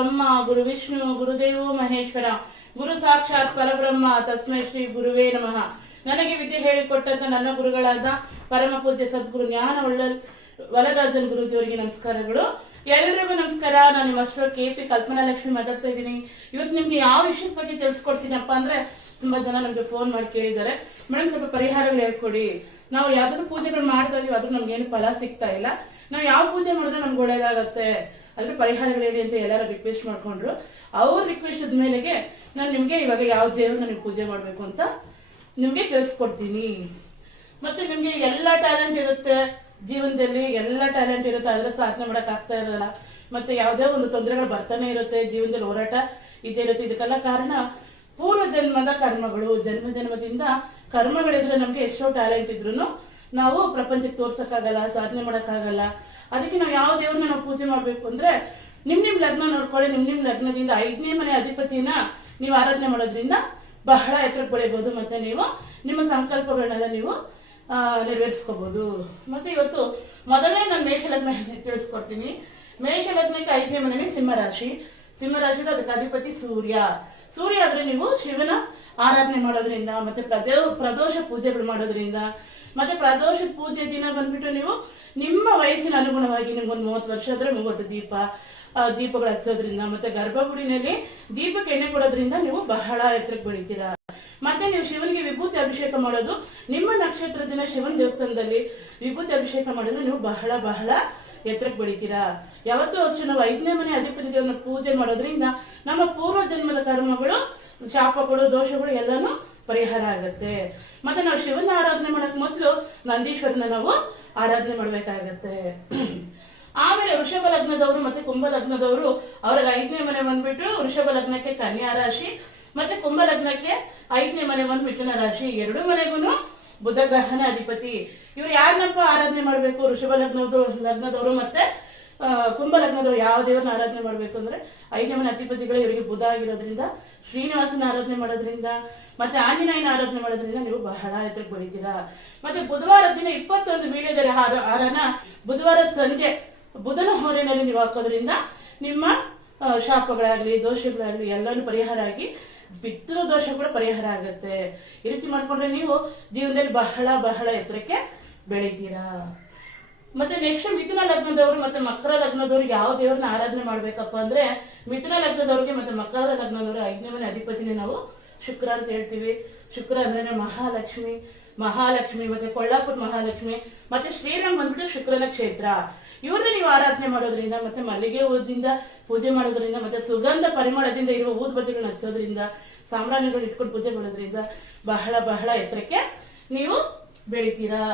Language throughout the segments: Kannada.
ಬ್ರಹ್ಮ ಗುರು ವಿಷ್ಣು ಗುರುದೇವೋ ಮಹೇಶ್ವರ ಗುರು ಸಾಕ್ಷಾತ್ ಪರಬ್ರಹ್ಮ ತಸ್ಮೈ ಶ್ರೀ ಗುರುವೇ ನಮಃ. ನನಗೆ ವಿದ್ಯೆ ಹೇಳಿಕೊಟ್ಟಂತ ನನ್ನ ಗುರುಗಳಾದ ಪರಮ ಪೂಜ್ಯ ಸದ್ಗುರು ಜ್ಞಾನ ವಲರಾಜನ್ ಗುರುಜಿಯವರಿಗೆ ನಮಸ್ಕಾರಗಳು. ಎಲ್ಲರಿಗೂ ನಮಸ್ಕಾರ. ನಾನು ನಿಮ್ಮ KP ಕಲ್ಪನಾ ಲಕ್ಷ್ಮಿ ಮಾತಾಡ್ತಾ ಇದ್ದೀನಿ. ಇವತ್ತು ನಿಮ್ಗೆ ಯಾವ ವಿಷಯದ ಬಗ್ಗೆ ತಿಳಿಸ್ಕೊಡ್ತೀನಪ್ಪ ಅಂದ್ರೆ, ತುಂಬಾ ಜನ ನಮ್ಗೆ ಫೋನ್ ಮಾಡಿ ಕೇಳಿದ್ದಾರೆ, ಮೇಡಮ್ ಸ್ವಲ್ಪ ಪರಿಹಾರಗಳು ಹೇಳ್ಕೊಡಿ. ನಾವು ಯಾವ್ದಾದ್ರು ಪೂಜೆಗಳು ಮಾಡ್ತಾ ಇದೀವಿ, ಆದ್ರೂ ನಮ್ಗೇನು ಫಲ ಸಿಗ್ತಾ ಇಲ್ಲ. ನಾವು ಯಾವ ಪೂಜೆ ಮಾಡಿದ್ರೆ ನಮ್ಗೆ ಒಳ್ಳೇದಾಗತ್ತೆ, ಅದ್ರ ಪರಿಹಾರಗಳು ಹೇಳಿ ಅಂತ ಎಲ್ಲರೂ ರಿಕ್ವೆಸ್ಟ್ ಮಾಡ್ಕೊಂಡ್ರು. ಅವ್ರ ರಿಕ್ವೆಸ್ಟ್ ಮೇಲೆಗೆ ನಾನು ನಿಮ್ಗೆ ಇವಾಗ ಯಾವ ದೇವ್ರು ನನಗೆ ಪೂಜೆ ಮಾಡ್ಬೇಕು ಅಂತ ನಿಮ್ಗೆ ತಿಳಿಸ್ಕೊಡ್ತೀನಿ. ಮತ್ತೆ ನಿಮ್ಗೆ ಎಲ್ಲ ಟ್ಯಾಲೆಂಟ್ ಇರುತ್ತೆ ಜೀವನದಲ್ಲಿ, ಎಲ್ಲ ಟ್ಯಾಲೆಂಟ್ ಇರುತ್ತೆ, ಆದ್ರೆ ಸಾಧನೆ ಮಾಡಕ್ ಆಗ್ತಾ ಇರಲ್ಲ. ಮತ್ತೆ ಯಾವುದೇ ಒಂದು ತೊಂದರೆಗಳು ಬರ್ತಾನೆ ಇರುತ್ತೆ, ಜೀವನದಲ್ಲಿ ಹೋರಾಟ ಇದೇ ಇರುತ್ತೆ. ಇದಕ್ಕೆಲ್ಲ ಕಾರಣ ಪೂರ್ವ ಜನ್ಮದ ಕರ್ಮಗಳು. ಜನ್ಮದಿಂದ ಕರ್ಮಗಳಿದ್ರೆ ನಮ್ಗೆ ಎಷ್ಟೋ ಟ್ಯಾಲೆಂಟ್ ಇದ್ರು ನಾವು ಪ್ರಪಂಚಕ್ಕೆ ತೋರ್ಸಕ್ಕಾಗಲ್ಲ, ಸಾಧನೆ ಮಾಡಕ್ಕಾಗಲ್ಲ. ಅದಕ್ಕೆ ನಾವು ಯಾವ ದೇವ್ರನ್ನ ನಾವು ಪೂಜೆ ಮಾಡ್ಬೇಕು ಅಂದ್ರೆ, ನಿಮ್ ಲಗ್ನ ನೋಡ್ಕೊಳ್ಳಿ. ನಿಮ್ ಲಗ್ನದಿಂದ 5ನೇ ಮನೆ ಅಧಿಪತಿನ ನೀವು ಆರಾಧನೆ ಮಾಡೋದ್ರಿಂದ ಬಹಳ ಎತ್ತರಕ್ಕೆ ಬೆಳಿಬಹುದು. ಮತ್ತೆ ನೀವು ನಿಮ್ಮ ಸಂಕಲ್ಪಗಳನ್ನೆಲ್ಲ ನೀವು ನೆರವೇರಿಸ್ಕೋಬಹುದು. ಮತ್ತೆ ಇವತ್ತು ಮೊದಲನೇ ನಾನು ಮೇಷಲಗ್ನ ತಿಳಿಸ್ಕೊಡ್ತೀನಿ. ಮೇಷಲಗ್ನಕ್ಕೆ 5ನೇ ಮನೆ ಸಿಂಹರಾಶಿ. ಸಿಂಹರಾಶಿలో ಅದಕ್ಕೆ ಅಧಿಪತಿ ಸೂರ್ಯ. ಸೂರ್ಯ ಆದ್ರೆ ನೀವು ಶಿವನ ಆರಾಧನೆ ಮಾಡೋದ್ರಿಂದ, ಮತ್ತೆ ಪ್ರದೋಷ ಪೂಜೆಗಳು ಮಾಡೋದ್ರಿಂದ, ಮತ್ತೆ ಪ್ರದೋಷದ ಪೂಜೆ ದಿನ ಬಂದ್ಬಿಟ್ಟು ನೀವು ನಿಮ್ಮ ವಯಸ್ಸಿನ ಅನುಗುಣವಾಗಿ ನಿಮ್ಗೊಂದು 30 ವರ್ಷ ಆದ್ರೆ 30 ದೀಪಗಳು ಹಚ್ಚೋದ್ರಿಂದ, ಮತ್ತೆ ಗರ್ಭಗುಡಿನಲ್ಲಿ ದೀಪಕ್ಕೆ ಎಣ್ಣೆ ಕೊಡೋದ್ರಿಂದ ನೀವು ಬಹಳ ಎತ್ತರಕ್ಕೆ ಬೆಳಿತೀರಾ. ಮತ್ತೆ ನೀವು ಶಿವನಿಗೆ ವಿಭೂತಿ ಅಭಿಷೇಕ ಮಾಡೋದು, ನಿಮ್ಮ ನಕ್ಷತ್ರ ದಿನ ಶಿವನ ದೇವಸ್ಥಾನದಲ್ಲಿ ವಿಭೂತಿ ಅಭಿಷೇಕ ಮಾಡಿದ್ರೆ ನೀವು ಬಹಳ ಬಹಳ ಎತ್ತರಕ್ಕೆ ಬೆಳಿತೀರಾ. ಯಾವತ್ತೂ ಅಷ್ಟೇ ನಾವು 5ನೇ ಮನೆ ಅಧಿಪತಿ ದೇವರನ್ನ ಪೂಜೆ ಮಾಡೋದ್ರಿಂದ ನಮ್ಮ ಪೂರ್ವ ಜನ್ಮದ ಕರ್ಮಗಳು, ಶಾಪಗಳು, ದೋಷಗಳು ಎಲ್ಲಾನು ಪರಿಹಾರ ಆಗತ್ತೆ. ಮತ್ತೆ ನಾವು ಶಿವನ ಆರಾಧನೆ ಮಾಡಕ್ ಮೊದಲು ನಂದೀಶ್ವರನ ನಾವು ಆರಾಧನೆ ಮಾಡ್ಬೇಕಾಗತ್ತೆ. ಆಮೇಲೆ ವೃಷಭ ಲಗ್ನದವರು ಮತ್ತೆ ಕುಂಭ ಲಗ್ನದವರು, ಅವ್ರಿಗೆ 5ನೇ ಮನೆ ಬಂದ್ಬಿಟ್ಟು ವೃಷಭ ಲಗ್ನಕ್ಕೆ ಕನ್ಯಾ ರಾಶಿ, ಮತ್ತೆ ಕುಂಭ ಲಗ್ನಕ್ಕೆ 5ನೇ ಮನೆ ಬಂದು ಮಿಥುನ ರಾಶಿ. 2 ಮನೆಗೂ ಬುಧ ಗ್ರಹನ ಅಧಿಪತಿ. ಇವ್ರು ಯಾರನ್ನಪ್ಪ ಆರಾಧನೆ ಮಾಡ್ಬೇಕು? ವೃಷಭ ಲಗ್ನದವರು ಮತ್ತೆ ಕುಂಭ ಲಗ್ನದವರು ಯಾವ ದೇವರನ್ನ ಆರಾಧನೆ ಮಾಡ್ಬೇಕು ಅಂದ್ರೆ, 5ನೇ ಮನೆ ಅಧಿಪತಿಗಳು ಇವರಿಗೆ ಬುಧ ಆಗಿರೋದ್ರಿಂದ ಶ್ರೀನಿವಾಸನ ಆರಾಧನೆ ಮಾಡೋದ್ರಿಂದ, ಮತ್ತೆ ಆಂಜನೇಯನ ಆರಾಧನೆ ಮಾಡೋದ್ರಿಂದ ನೀವು ಬಹಳ ಎತ್ತರಕ್ಕೆ ಬೆಳಿತೀರಾ. ಮತ್ತೆ ಬುಧವಾರ ದಿನ 21 ವೀಳ್ಯದೆಲೆ ಹಾರನ ಬುಧವಾರ ಸಂಜೆ ಬುಧನ ಹೊರೆನಲ್ಲಿ ನೀವು ಹಾಕೋದ್ರಿಂದ ನಿಮ್ಮ ಶಾಪಗಳಾಗ್ಲಿ, ದೋಷಗಳಾಗ್ಲಿ ಎಲ್ಲಾನು ಪರಿಹಾರ ಆಗಿ ಪಿತೃ ದೋಷ ಕೂಡ ಪರಿಹಾರ ಆಗತ್ತೆ. ಈ ರೀತಿ ಮಾಡ್ಕೊಂಡ್ರೆ ನೀವು ಜೀವನದಲ್ಲಿ ಬಹಳ ಬಹಳ ಎತ್ತರಕ್ಕೆ ಬೆಳಿತೀರಾ. ಮತ್ತೆ ನೆಕ್ಸ್ಟ್ ಮಿಥುನ ಲಗ್ನದವರು ಮತ್ತೆ ಮಕರ ಲಗ್ನದವ್ರಿಗೆ ಯಾವ ದೇವ್ರನ್ನ ಆರಾಧನೆ ಮಾಡ್ಬೇಕಪ್ಪ ಅಂದ್ರೆ, ಮಿಥುನ ಲಗ್ನದವ್ರಿಗೆ ಮತ್ತೆ ಮಕರ ಲಗ್ನದವ್ರಿಗೆ 5ನೇ ಮನೆ ಅಧಿಪತಿನೇ ನಾವು ಶುಕ್ರ ಅಂತ ಹೇಳ್ತೀವಿ. ಶುಕ್ರ ಅಂದ್ರೆ ಮಹಾಲಕ್ಷ್ಮಿ ಮತ್ತೆ ಕೊಲ್ಲಾಪುರ ಮಹಾಲಕ್ಷ್ಮಿ, ಮತ್ತೆ ಶ್ರೀರಾಮ್ ಬಂದ್ಬಿಟ್ಟು ಶುಕ್ರನ ಕ್ಷೇತ್ರ. ಇವ್ರನ್ನ ನೀವು ಆರಾಧನೆ ಮಾಡೋದ್ರಿಂದ, ಮತ್ತೆ ಮಲ್ಲಿಗೆ ಹೂದಿಂದ ಪೂಜೆ ಮಾಡೋದ್ರಿಂದ, ಮತ್ತೆ ಸುಗಂಧ ಪರಿಮಳದಿಂದ ಇರುವ ಊದ್ಬತ್ತಿಗಳನ್ನ ಹಚ್ಚೋದ್ರಿಂದ, ಸಾಂಬ್ರಾಣಿಗಳು ಇಟ್ಕೊಂಡು ಪೂಜೆ ಮಾಡೋದ್ರಿಂದ ಬಹಳ ಬಹಳ ಎತ್ತರಕ್ಕೆ ನೀವು ಬೆಳಿತೀರಾ.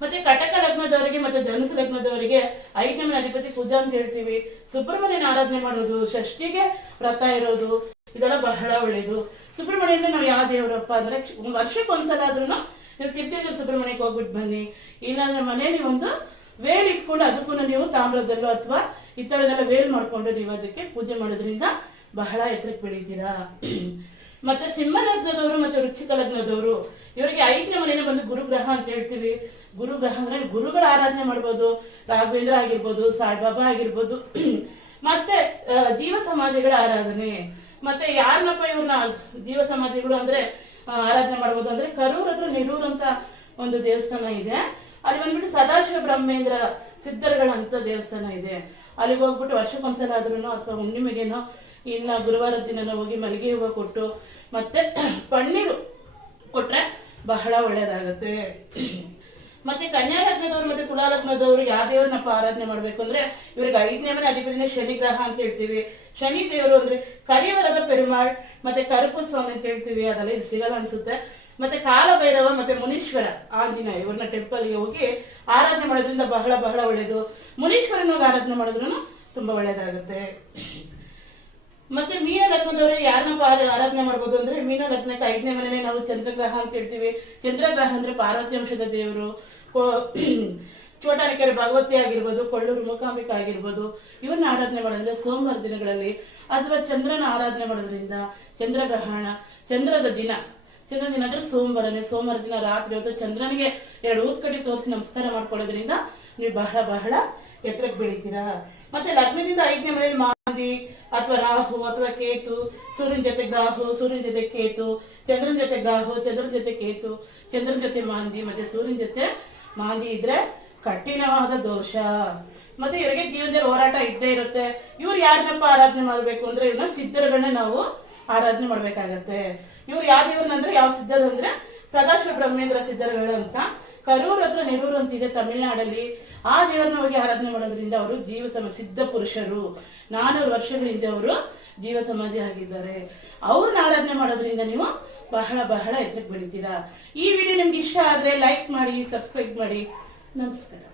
ಮತ್ತೆ ಕಟಕ ಲಗ್ನದವರಿಗೆ ಮತ್ತೆ ಧನುಸು ಲಗ್ನದವರಿಗೆ 5ನೇ ಮನೆ ಅಧಿಪತಿ ಕುಜ ಅಂತ ಹೇಳ್ತೀವಿ. ಸುಬ್ರಹ್ಮಣ್ಯನ ಆರಾಧನೆ ಮಾಡೋದು, ಷಷ್ಠಿಗೆ ವ್ರತ ಇರೋದು, ಇದೆಲ್ಲ ಬಹಳ ಒಳ್ಳೇದು. ಸುಬ್ರಹ್ಮಣ್ಯನ ನಾವು ಯಾವ ದೇವರಪ್ಪ ಅಂದ್ರೆ, ವರ್ಷಕ್ಕೊಂದ್ಸಲ ಆದ್ರೂ ನೀವು ತಿರ್ತಿದ್ರು ಸುಬ್ರಹ್ಮಣ್ಯಕ್ಕೆ ಹೋಗ್ಬಿಟ್ಟು ಬನ್ನಿ. ಇಲ್ಲಾಂದ್ರೆ ಮನೆಯಲ್ಲಿ ಒಂದು ವೇಲ್ ಇಟ್ಕೊಂಡು ಅದಕ್ಕೂ ನೀವು ತಾಮ್ರದಲ್ಲೋ ಅಥವಾ ಇತ್ತಳದೆಲ್ಲ ವೇಲ್ ಮಾಡ್ಕೊಂಡು ನೀವು ಅದಕ್ಕೆ ಪೂಜೆ ಮಾಡೋದ್ರಿಂದ ಬಹಳ ಎತ್ತರಕ್ಕೆ ಬೆಳಿತೀರಾ. ಮತ್ತೆ ಸಿಂಹ ಲಗ್ನದವರು ಮತ್ತೆ ವೃಶ್ಚಿಕ ಲಗ್ನದವರು, ಇವರಿಗೆ 5ನೇ ಮನೆಯ ಬಂದು ಗುರುಗ್ರಹ ಅಂತ ಹೇಳ್ತೀವಿ. ಗುರುಗ್ರಹ ಅಂದ್ರೆ ಗುರುಗಳ ಆರಾಧನೆ ಮಾಡ್ಬೋದು, ರಾಘವೇಂದ್ರ ಆಗಿರ್ಬೋದು, ಸಾಯಿಬಾಬಾ ಆಗಿರ್ಬೋದು, ಮತ್ತೆ ಜೀವ ಸಮಾಧಿಗಳ ಆರಾಧನೆ. ಮತ್ತೆ ಯಾರನ್ನಪ್ಪ ಇವ್ರನ್ನ ಜೀವ ಸಮಾಧಿಗಳು ಅಂದ್ರೆ ಆರಾಧನೆ ಮಾಡ್ಬೋದು ಅಂದ್ರೆ, ಕರೂರ್ ಹತ್ರ ನೆರೂರ್ ಅಂತ ಒಂದು ದೇವಸ್ಥಾನ ಇದೆ. ಅಲ್ಲಿ ಬಂದ್ಬಿಟ್ಟು ಸದಾಶಿವ ಬ್ರಹ್ಮೇಂದ್ರ ಸಿದ್ಧರುಗಳಂತ ದೇವಸ್ಥಾನ ಇದೆ. ಅಲ್ಲಿಗೆ ಹೋಗ್ಬಿಟ್ಟು ವರ್ಷಕ್ಕೊಂದ್ಸಲ ಆದ್ರೂ ಅಥವಾ ಹುಣ್ಣಿಮೆಗೇನೋ ಇಲ್ಲ ಗುರುವಾರದ ದಿನ ಹೋಗಿ ಮಲ್ಲಿಗೆ ಹೂವು ಕೊಟ್ಟು ಮತ್ತೆ ಪನ್ನೀರು ಕೊಟ್ರೆ ಬಹಳ ಒಳ್ಳೇದಾಗತ್ತೆ. ಮತ್ತೆ ಕನ್ಯಾ ಲಗ್ನದವರು ಮತ್ತೆ ತುಲಾ ಲಗ್ನದವರು ಯಾವ ದೇವ್ರನ್ನಪ್ಪ ಆರಾಧನೆ ಮಾಡ್ಬೇಕು ಅಂದ್ರೆ, ಇವ್ರಿಗೆ 5ನೇ ಮನೆ ಅಧಿಪತಿನೇ ಶನಿ ಗ್ರಹ ಅಂತ ಹೇಳ್ತೀವಿ. ಶನಿ ದೇವರು ಅಂದ್ರೆ ಕರಿವರದ ಪೆರುಮಾಳ್ ಮತ್ತೆ ಕರುಪು ಸ್ವಾಮಿ ಅಂತ ಹೇಳ್ತೀವಿ. ಅದೆಲ್ಲ ಇಲ್ಲಿ ಸಿಗಲ್ಲ ಅನ್ಸುತ್ತೆ. ಮತ್ತೆ ಕಾಲಭೈರವ ಮತ್ತೆ ಮುನೀಶ್ವರ ಆಂಜನೇಯ ಇವ್ರನ್ನ ಟೆಂಪಲ್ಗೆ ಹೋಗಿ ಆರಾಧನೆ ಮಾಡೋದ್ರಿಂದ ಬಹಳ ಬಹಳ ಒಳ್ಳೇದು. ಮುನೀಶ್ವರನ ಆರಾಧನೆ ಮಾಡಿದ್ರು ತುಂಬಾ ಒಳ್ಳೇದಾಗುತ್ತೆ. ಮತ್ತೆ ಮೀನ ಲಗ್ನದವರು ಯಾರನ್ನಪ್ಪ ಆರಾಧನೆ ಮಾಡ್ಬೋದು ಅಂದ್ರೆ, ಮೀನ ಲಗ್ನಕ್ಕೆ 5ನೇ ಮನೆಯೇ ನಾವು ಚಂದ್ರಗ್ರಹ ಅಂತ ಹೇಳ್ತೀವಿ. ಚಂದ್ರಗ್ರಹ ಅಂದ್ರೆ ಪಾರ್ವತಿ ಅಂಶದ ದೇವರು. ಚೋಟಾನಿಕೆರೆ ಭಗವತಿ ಆಗಿರ್ಬೋದು, ಕೊಳ್ಳೂರು ಮೂಕಾಂಬಿಕಾ ಆಗಿರ್ಬೋದು, ಇವನ್ನ ಆರಾಧನೆ ಮಾಡೋದ್ರಿಂದ ಸೋಮವಾರ ದಿನಗಳಲ್ಲಿ ಅಥವಾ ಚಂದ್ರನ ಆರಾಧನೆ ಮಾಡೋದ್ರಿಂದ, ಚಂದ್ರಗ್ರಹಣ ಚಂದ್ರದ ದಿನ ಅಂದ್ರೆ ಸೋಮವಾರ ದಿನ ರಾತ್ರಿ ಹೊತ್ತು ಚಂದ್ರನಿಗೆ 2 ಊದ್ಕಡ್ಡಿ ತೋರಿಸಿ ನಮಸ್ಕಾರ ಮಾಡ್ಕೊಳ್ಳೋದ್ರಿಂದ ನೀವು ಬಹಳ ಬಹಳ ಎತ್ತರಕ್ಕೆ ಬೆಳಿತೀರಾ. ಮತ್ತೆ ಲಗ್ನದಿಂದ 5ನೇ ಮನೆಯಲ್ಲಿ ಮಾಂದಿ ಅಥವಾ ರಾಹು ಅಥವಾ ಕೇತು, ಸೂರ್ಯನ ಜೊತೆಗೆ ರಾಹು, ಸೂರ್ಯನ ಜೊತೆ ಕೇತು, ಚಂದ್ರನ ಜೊತೆ ರಾಹು, ಚಂದ್ರನ ಜೊತೆ ಕೇತು, ಚಂದ್ರನ ಜೊತೆ ಮಾಂದಿ ಮತ್ತೆ ಸೂರ್ಯನ ಜೊತೆ ಮಾಂದಿ ಇದ್ರೆ ಕಠಿಣವಾದ ದೋಷ. ಮತ್ತೆ ಇವರಿಗೆ ಜೀವನದಲ್ಲಿ ಹೋರಾಟ ಇದ್ದೇ ಇರುತ್ತೆ. ಇವ್ರು ಯಾರನ್ನಪ್ಪ ಆರಾಧನೆ ಮಾಡ್ಬೇಕು ಅಂದ್ರೆ ಇವ್ರನ್ನ ಸಿದ್ಧರುಗಳನ್ನ ನಾವು ಆರಾಧನೆ ಮಾಡ್ಬೇಕಾಗತ್ತೆ. ಇವ್ರು ಯಾವ ದೇವ್ರನ್ನಂದ್ರೆ ಯಾವ ಸಿದ್ಧರು ಅಂದ್ರೆ ಸದಾಶಿವ ಬ್ರಹ್ಮೇಂದ್ರ ಸಿದ್ಧರುಗಳು ಅಂತ ಕರೂರ್ ಹತ್ರ ನೆರೂರು ಅಂತ ಇದೆ ತಮಿಳ್ನಾಡಲ್ಲಿ. ಆ ದೇವರನ್ನ ಹೋಗಿ ಆರಾಧನೆ ಮಾಡೋದ್ರಿಂದ ಅವರು ಸಿದ್ಧ ಪುರುಷರು. 400 ವರ್ಷಗಳಿಂದ ಅವರು ಜೀವ ಸಮಾಧಿ ಆಗಿದ್ದಾರೆ. ಅವ್ರನ್ನ ಆರಾಧನೆ ಮಾಡೋದ್ರಿಂದ ನೀವು ಬಹಳ ಬಹಳ ಎತ್ತರಕ್ಕೆ ಬೆಳಿತೀರಾ. ಈ ವಿಡಿಯೋ ನಿಮ್ಗೆ ಇಷ್ಟ ಆದ್ರೆ ಲೈಕ್ ಮಾಡಿ, ಸಬ್ಸ್ಕ್ರೈಬ್ ಮಾಡಿ. ನಮಸ್ಕಾರ.